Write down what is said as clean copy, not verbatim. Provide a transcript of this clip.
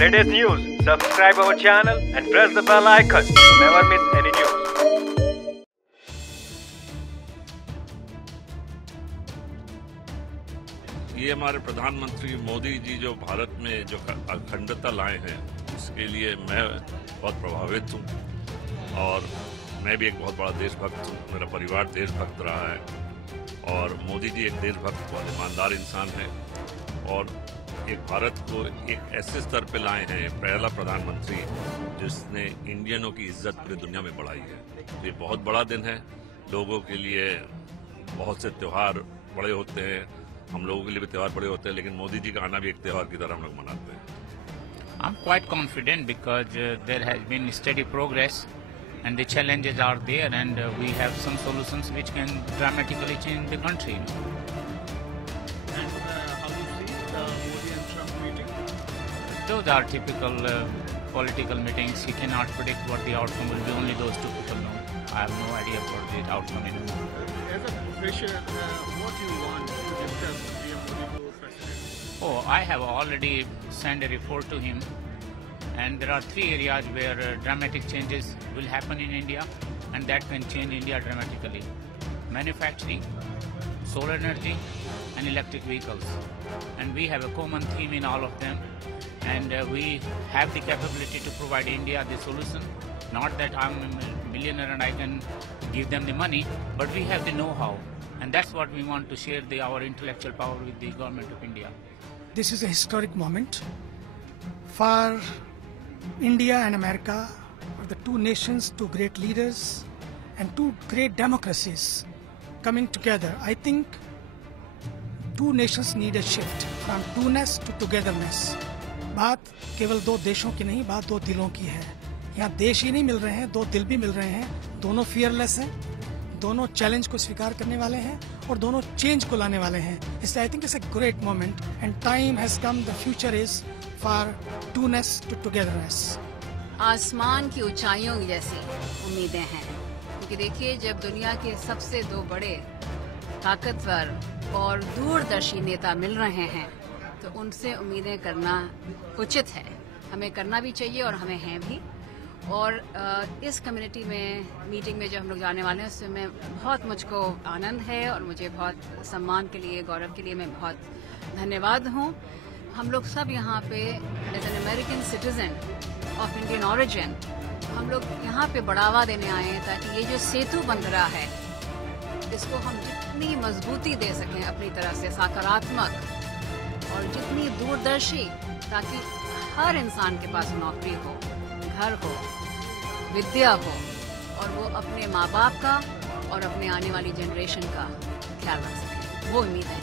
latest news, subscribe our channel and press the bell icon to never miss any news. ये हमारे प्रधानमंत्री मोदी जी जो भारत में जो अखंडता लाए हैं, इसके लिए मैं बहुत प्रभावित हूँ और मैं भी एक बहुत बड़ा देशभक्त हूँ। मेरा परिवार देशभक्त रहा है और मोदी जी एक देशभक्त बहुत ईमानदार इंसान हैं और एक भारत को एक ऐसे स्तर पे लाए हैं, पहला प्रधानमंत्री जिसने इंडियनों की इज्जत पूरी दुनिया में बढ़ाई है। तो ये बहुत बड़ा दिन है लोगों के लिए। बहुत से त्यौहार बड़े होते हैं, हम लोगों के लिए भी त्यौहार बड़े होते हैं, लेकिन मोदी जी का आना भी एक त्यौहार की तरह हम लोग मनाते हैं। I'm quite confident because there has been steady progress and the challenges are there and we have some solutions which can dramatically change the country. And how do you see the Modi and Trump meeting? Those are typical political meetings. You cannot predict what the outcome will be. Only those two people know. I have no idea what the outcome is. As a profession, what do you want to discuss with PM Modi to President? Oh, I have already sent a report to him. And there are three areas where dramatic changes will happen in India and that can change India dramatically. Manufacturing, solar energy and electric vehicles. And we have a common theme in all of them and we have the capability to provide India the solution. Not that I'm a millionaire and I can give them the money, but we have the know-how and that's what we want to share our intellectual power with the government of India. This is a historic moment for India and America, are the two nations, two great leaders and two great democracies coming together. I think two nations need a shift from two-ness to togetherness. बात केवल दो देशों की नहीं, बात दो दिलों की है। यहाँ देश ही नहीं मिल रहे हैं, दो दिल भी मिल रहे हैं। दोनों फियरलेस हैं, दोनों चैलेंज को स्वीकार करने वाले हैं और दोनों चेंज को लाने वाले हैं। इसलिए I think it's a great moment and time has come, the future is for twoness to togetherness. आसमान की ऊंचाइयों जैसी उम्मीदें हैं, क्योंकि देखिए जब दुनिया के सबसे दो बड़े ताकतवर और दूरदर्शी नेता मिल रहे हैं तो उनसे उम्मीदें करना उचित है। हमें करना भी चाहिए और हमें हैं भी। और इस कम्युनिटी में मीटिंग में जो हम लोग जाने वाले हैं उसमें बहुत मुझको आनंद है और मुझे बहुत सम्मान के लिए, गौरव के लिए मैं बहुत धन्यवाद हूँ। हम लोग सब यहाँ पे as an American citizen of Indian origin हम लोग यहाँ पे बढ़ावा देने आए हैं ताकि ये जो सेतु बन रहा है इसको हम जितनी मजबूती दे सकें अपनी तरह से सकारात्मक और जितनी दूरदर्शी, ताकि हर इंसान के पास नौकरी हो, घर हो, विद्या हो और वो अपने माँ बाप का और अपने आने वाली जनरेशन का ख्याल रख सके। वो उम्मीद है।